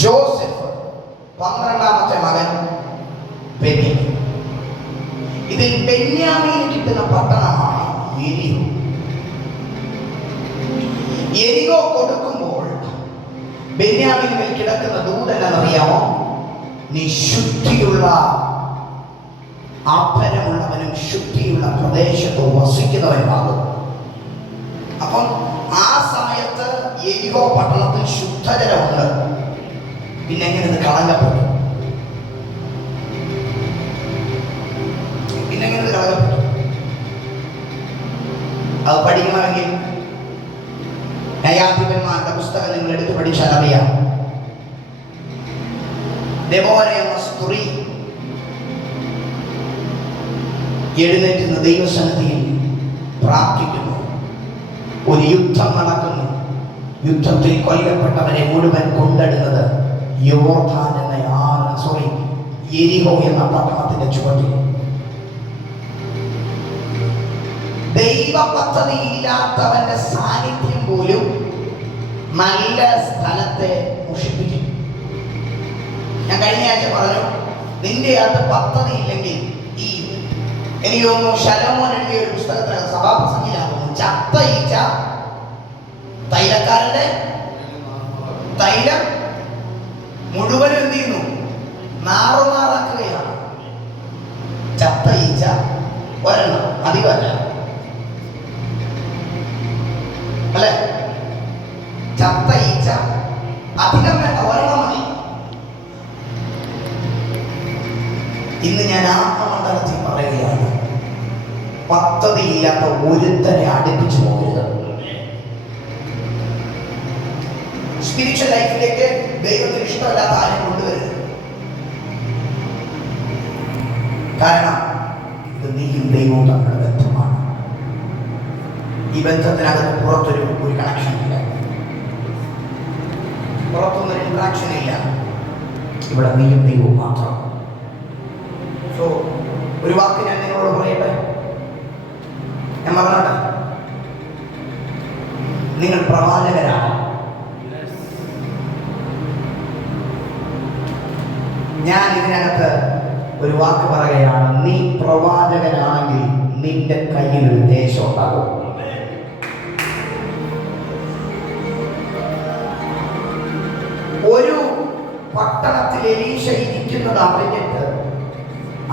Joseph 12ാമത്തെ മകൻ ബെന്യാമീൻ. ഇതിൽ ബെന്യാമീന് കിട്ടുന്ന പട്ടണമാണ് യെരിഹോ. യെരിഹോ കൊടുക്കുമ്പോൾ ബെന്യാമീന് മേൽ കിടക്കുന്ന ദൂതൻ എന്നറിയാമോ? നീ ശുദ്ധിയുള്ള ആഭരണമുള്ളവനും ശുദ്ധിയുള്ള പ്രദേശത്ത് വസിക്കുന്നവനുമാകും. അപ്പം ആ സമയത്ത് യെരിഹോ പട്ടണത്തിൽ ശുദ്ധജലമുണ്ട്. പിന്നെ എങ്ങനെ ഇത് കളങ്കപ്പെട്ടു? അത് പഠിക്കണമെങ്കിൽ ന്യായാധിപന്മാരുടെ പുസ്തകം നിങ്ങൾ എടുത്ത് പഠിച്ചാൽ അറിയാം. ദെബോര എന്ന സ്ത്രീ എഴുന്നേറ്റുന്ന ദൈവസന്നിധിയിൽ പ്രാർത്ഥിക്കുന്നു. ഒരു യുദ്ധം നടക്കുന്നു. യുദ്ധത്തിൽ കൊല്ലപ്പെട്ടവരെ മുഴുവൻ കൊണ്ടിടുന്നത് യോർദാൻ എന്ന യെരിഹോ എന്ന പട്ടണത്തിന്റെ ചുവട്ടിൽ. ദൈവ പദ്ധതിയില്ലാത്തവന്റെ സാന്നിധ്യം പോലും നല്ല സ്ഥലത്തെ മുഷിപ്പിക്കും. ഞാൻ കഴിഞ്ഞ ആഴ്ച പറഞ്ഞു, നിന്റെ അത് പദ്ധതി ഇല്ലെങ്കിൽ എനിക്ക് തോന്നുന്നു ശലോമോൻ എഴുതിയ ഒരു പുസ്തകത്തിന് സഭാപ്രസംഗിലാകുന്നു, ചത്ത ഈച്ച തൈലക്കാരന്റെ തൈലം മുഴുവനും എന്ത് ചെയ്യുന്നു? നാറുമാറാക്കുകയാണ്. ചത്ത ഈച്ച ഒരെണ്ണം, അധികമല്ല അല്ലെ? ചത്ത ഈച്ച അധികം വേണ്ട, ഒരെണ്ണം മതി. ഇന്ന് ഞാൻ ആത്മമണ്ഡലത്തിൽ പറയുകയാണ്, പദ്ധതിയില്ലാത്ത ഒരുത്തനെ അടുപ്പിച്ചു പോകരുത്. സ്പിരിച്വൽ ലൈഫിലേക്ക് ദൈവത്തിന് ഇഷ്ടമല്ലാത്ത ആരും കൊണ്ടുവരുന്നത്. കാരണം ഇത് നീയും ദൈവവും തമ്മിലുള്ള ബന്ധമാണ്. ഈ ബന്ധത്തിനകത്ത് പുറത്തൊരു കണക്ഷൻ ഇല്ല, പുറത്തൊന്നൊരു ഇന്ററാക്ഷൻ ഇല്ല. ഇവിടെ നീയും ദൈവവും മാത്രം. സോ ഒരു വാക്ക് ഞാൻ നിങ്ങളോട് പറയട്ടെ, ഞാൻ പറഞ്ഞോട്ടെ, നിങ്ങൾ പ്രവാചകരാണ്. ഞാൻ ഇതിനകത്ത് ഒരു വാക്ക് പറയുകയാണ്, നീ പ്രവാചകനാണെങ്കിൽ നിന്റെ കയ്യിൽ ഒരു ദേശം ഉണ്ടാകും. ഒരു പട്ടണത്തിൽ എലീശ ഇരിക്കുന്നത് അറിഞ്ഞിട്ട്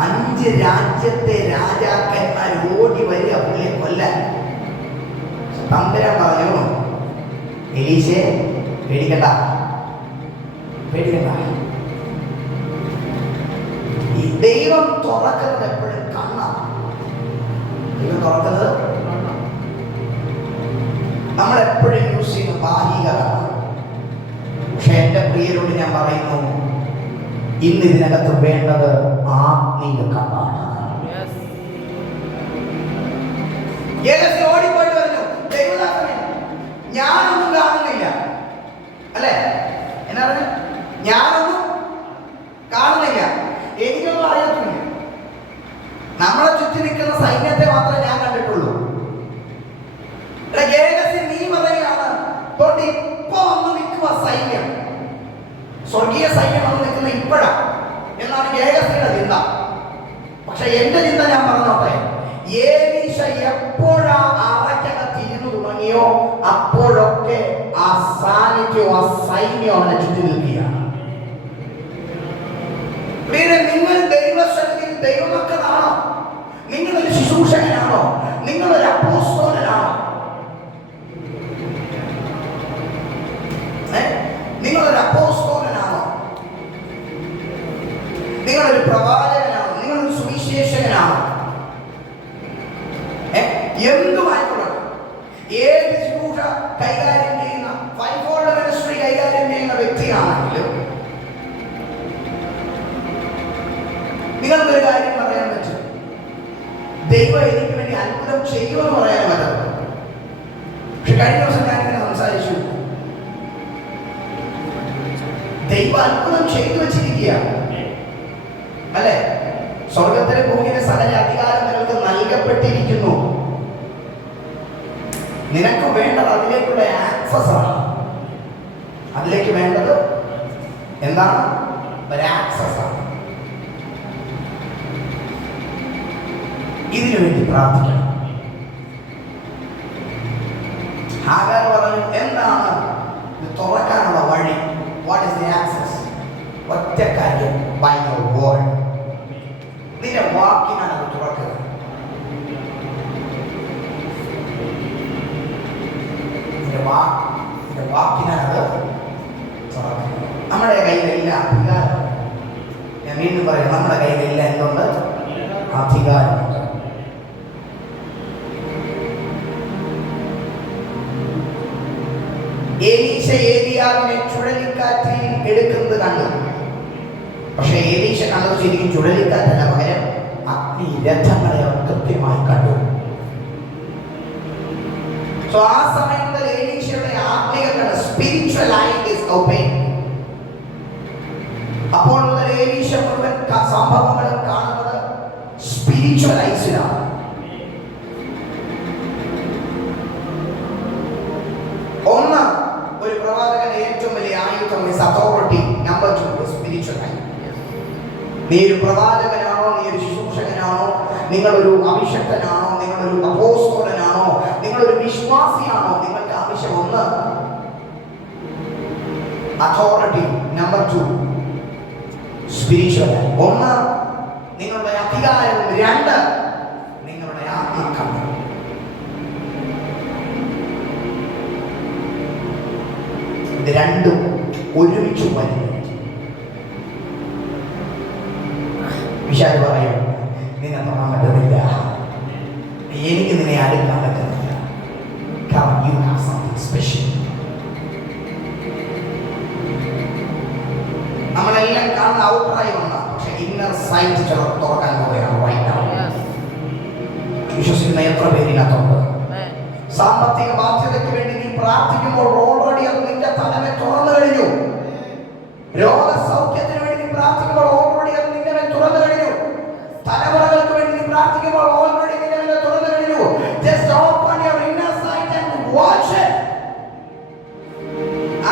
5 രാജ്യത്തെ രാജാക്കന്മാർ ഓടി വരിക പുള്ളിയെ കൊല്ലാൻ. തമ്പുരാൻ പറഞ്ഞു, എലീശയെ പേടിക്കണ്ട, പേടിക്കണ്ട. ഈ ദൈവം തുറക്കുന്നത് എപ്പോഴും കണ്ണാണ്. ദൈവം തുറക്കുന്നത് നമ്മൾ എപ്പോഴും യൂസ് ചെയ്യുന്ന ബാഹികതാണ്. പക്ഷെ എൻ്റെ പ്രിയരോട് ഞാൻ പറയുന്നു, ഇന്ന് ഇതിനകത്ത് വേണ്ടത് ആത്മീയ കണ്ണാണ്. ഓടിപ്പോയിട്ട് പറഞ്ഞു, ദൈവദാസനെ ഞാനൊന്നും കാണുന്നില്ല, അല്ലെ? എന്നാ പറഞ്ഞു? ഞാനൊന്നും കാണുന്നില്ല, എനിക്കൊന്നും അറിയത്തില്ല. നമ്മളെ ചുറ്റി നിൽക്കുന്ന സൈന്യത്തെ മാത്രമേ ഞാൻ കണ്ടിട്ടുള്ളൂ. നീ പറയുകയാണ്, ഇപ്പൊ വന്ന് നിൽക്കുക സൈന്യം, സ്വർഗീയ സൈന്യം വന്ന് നിൽക്കുന്ന ഇപ്പോഴാ എന്നാണ് ഏകസിയുടെ ചിന്ത. പക്ഷെ എന്റെ ചിന്ത ഞാൻ പറഞ്ഞോട്ടെ, ഏലീശ എപ്പോഴാ അറയ്ക്കകത്ത് ഇരുന്ന് തുടങ്ങിയോ അപ്പോഴൊക്കെ ആ സാന്നിധ്യവും ആ സൈന്യവും അവനെ ചുറ്റി നിൽക്കുകയാണ്. നിങ്ങൾ ദൈവസന്നിധിയിൽ ദൈവമക്കളാണോ? നിങ്ങളൊരു ശുശ്രൂഷകനാണോ? നിങ്ങളൊരു അപ്പോസ്തലനാണോ? നിങ്ങളൊരു അപ്പോസ്തലനാണോ? നിങ്ങളൊരു പ്രവാചകനാണോ? നിങ്ങളൊരു സുവിശേഷകനാണോ? എന്തുമായിക്കൊള്ളട്ടെ, ഏത് ശുശ്രൂഷ കൈകാര്യം ചെയ്യുന്ന, ഫൈവ് ഫോൾഡ് മിനിസ്ട്രി കൈകാര്യം ചെയ്യുന്ന വ്യക്തിയാണെങ്കിലും നിങ്ങൾക്കൊരു കാര്യം പറയാൻ പറ്റും, ദൈവം എനിക്ക് വേണ്ടി അത്ഭുതം ചെയ്യുമെന്ന് പറയാൻ പറ്റും. പക്ഷെ കഴിഞ്ഞ ദിവസം ഞാൻ ഇങ്ങനെ സംസാരിച്ചു, ദൈവം അത്ഭുതം ചെയ്തു വെച്ചിരിക്കുക, അല്ലെ? സ്വർഗത്തിലെ ഭൂമിയിലെ സകല അധികാരം നിനക്ക് നൽകപ്പെട്ടിരിക്കുന്നു. നിനക്ക് വേണ്ടത് അതിലേക്കുള്ള ആക്സസ് ആണ്. അതിലേക്ക് വേണ്ടത് എന്താണ്? ഒരു ആക്സസ് ആണ്. ഇതിനു വേണ്ടി പ്രാർത്ഥിക്കണം. ഹാഗാർ പറഞ്ഞു, എന്താണ് ഇത് തുറക്കാനുള്ള വഴി? What is the access? ഒറ്റ കാര്യം, ബൈ യുവർ വേർഡ്. നിന്റെ വാക്കിനാണ് അത് തുറക്കുക. നിന്റെ വാക്കിനാണ് അത് തുറക്കുക. നമ്മുടെ കയ്യിലില്ല അധികാരം. ഞാൻ വീണ്ടും പറയാം, നമ്മുടെ കയ്യിലില്ല എന്തുണ്ട്? അധികാരമുണ്ട്. എലീശ ഏലിയാവിനെ ചുഴലിക്കാറ്റിൽ എടുക്കുന്നത് കണ്ടു. പക്ഷെ എലീശ കണ്ടത് ശരിക്കും ചുഴലിക്കാറ്റല്ല, പകരം അഗ്നി രഥങ്ങളെ അവർ കൃത്യമായി കണ്ടു. സോ ആ സമയം മുതൽ എലീശയുടെ ആത്മീക കണ്ണ്, സ്പിരിച്വൽ ഐ ഈസ് ഓപ്പൺ. അപ്പോൾ മുതൽ എലീശ മുഴുവൻ സംഭവങ്ങളും കാണുന്നത് സ്പിരിച്വൽ ഐസിലാണ്. ഒന്ന്, ഒരു പ്രവാചകന്റെ ഏറ്റവും വലിയ ആയുധം is authority. Number 2, spiritual eye. നീ ഒരു പ്രവാചകനാണോ, നീ ഒരു ശുശ്രൂഷകനാണോ, നിങ്ങളൊരു അഭിഷക്തനാണോ, നിങ്ങളൊരു അപ്പോസ്തലനാണോ, നിങ്ങളൊരു വിശ്വാസിയാണോ, നിങ്ങൾക്ക് ആവശ്യം ഒന്ന് അതോറിറ്റി. Number 2, spiritual. ഒന്ന്, നിങ്ങളുടെ അധികാരം. രണ്ട്, നിങ്ങളുടെ ആത്മീകം. ഇത് രണ്ടും ഒരുമിച്ച് വരുന്നു. വിശാൽ പറയും, നിന്നെ തൊടാൻ പറ്റുന്നില്ല, എനിക്ക് നിന്നെ അടുക്കാൻ പറ്റുന്നില്ല. Come, you have something special. നമ്മളെല്ലാം കാണുന്ന അഭിപ്രായമുണ്ട്, പക്ഷെ ഇന്നർ സൈറ്റ് തുറക്കാൻ പോവുകയാണ് right now. വിശ്വസിക്കുന്ന എത്ര പേരിനകത്തുണ്ട്? സാമ്പത്തിക ബാധ്യതയ്ക്ക് വേണ്ടി നീ പ്രാർത്ഥിക്കുമ്പോൾ ഓൾറെഡി അത് നിന്റെ തലമേ തുറന്നു കഴിഞ്ഞു. രോഗസൗഖ്യത്തിന് വേണ്ടി നീ പ്രാർത്ഥിക്കുമ്പോൾ ഓൾറെഡി അത് നിന്റെ മേൽ തുറന്നു കഴിഞ്ഞു. തലമുറകൾക്ക് വേണ്ടി നീ പ്രാർത്ഥിക്കുമ്പോൾ ഓൾറെഡി നിന്റെ മേൽ തുറന്നു കഴിഞ്ഞു. Just open your inner sight and watch it.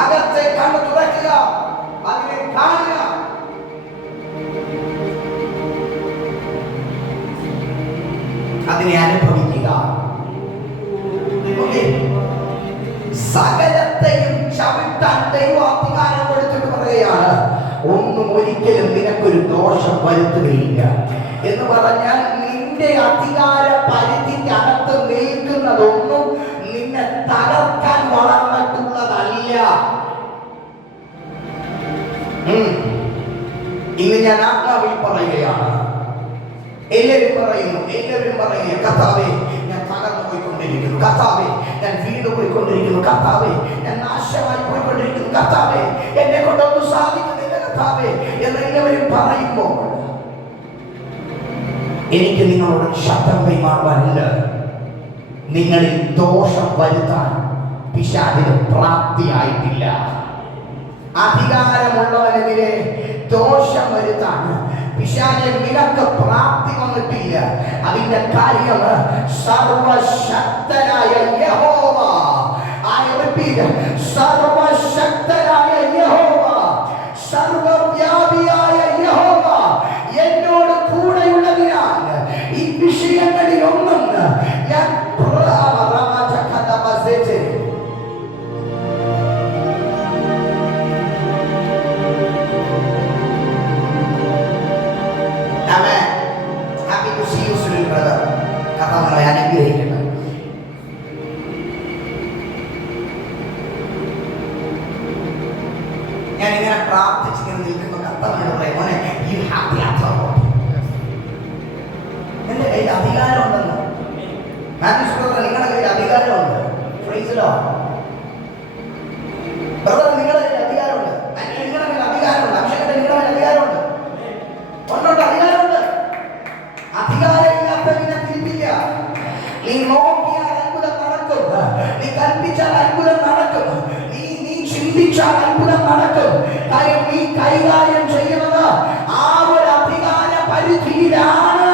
അകത്തെ കണ്ണ് തുറക്കുക, അതിനെ കാണുക. അതിനെ അനുഭവിക്കുക. സകലത്തെയും ചവിട്ടാൻ ദൈവം അധികാരം കൊടുത്തിട്ട് പറയുകയാണ്, ഒന്നും ഒരിക്കലും നിനക്കൊരു ദോഷം വരുത്തുകയില്ല എന്ന് പറഞ്ഞാൽ നിന്റെ അധികാര പരിധിക്ക് അകത്ത് നിൽക്കുന്നതൊന്നും നിന്നെ തകർക്കാൻ വളർന്നിട്ടുള്ളതല്ല. ഇന്ന് ഞാൻ ആത്മാവിൽ പറയുകയാണ്. എല്ലാവരും പറയുക, കർത്താവേ ഞാൻ തകർന്നു പോയിക്കൊണ്ടിരിക്കുന്നു, കർത്താവേ ഞാൻ വീട് പോയിക്കൊണ്ടിരിക്കുന്നു, കർത്താവേ ഞാൻ നാശമായി പോയിക്കൊണ്ടിരിക്കുന്നു, കർത്താവേ എന്നെ കൊണ്ടൊന്നും സാധിക്കുന്നില്ല കർത്താവേ എന്ന് എല്ലാവരും പറയുമ്പോൾ എനിക്ക് നിങ്ങളോട് ശബ്ദം കൈമാറുവാനില്ല. നിങ്ങളിൽ ദോഷം വരുത്താൻ പിശാചിന് പ്രാപ്തിയായിട്ടില്ല. അധികാരമുള്ളവനെതിരെ ദോഷം വരുത്താൻ പിശാചിന് നിനക്ക് പ്രാപ്തി വന്നിട്ടില്ല. അതിന്റെ കാര്യം സർവശക്തനായ യഹോവ, I repeat, സർവശക്തനായ യഹോവ, സർവവ്യാപിയായ യഹോവ എന്നോട് കൂടെയുള്ളതിനാൽ ഈ വിഷയങ്ങളിലൊന്നും ഞാൻ ഞാനിങ്ങനെ പ്രാർത്ഥിച്ചിങ്ങനെ നിൽക്കുമ്പോൾ കർത്താവിനോട് പറയും, മോനെ യു ഹാവ് ദി അതോറിറ്റി. എന്റെ കയ്യിൽ അധികാരമുണ്ടെന്ന്. നിങ്ങളുടെ കയ്യിൽ അധികാരമുണ്ട്. Praise the Lord. ബ്രദർ, നിങ്ങളുടെ കയ്യിൽ അധികാരമുണ്ട്. നിങ്ങളുടെ കയ്യിൽ അധികാരമുണ്ട്. അഭിഷേകത്തെ നിങ്ങളുടെ കയ്യിൽ അധികാരമുണ്ട്. ഒന്നുണ്ട്, അധികാരമുണ്ട്. അധികാരമില്ലാത്തതിനെ തിരിപ്പില്ല. നീ നോക്കിയാൽ അത്ഭുതം നടക്കും. നീ കൽപ്പിച്ചാൽ അത്ഭുതം നടക്കും. നീ ചിന്തിച്ചാൽ അത്ഭുതം നടക്കും. കാര്യം നീ കൈകാര്യം ചെയ്യുന്നത് ആ ഒരു അധികാര പരിധിയിലാണ്.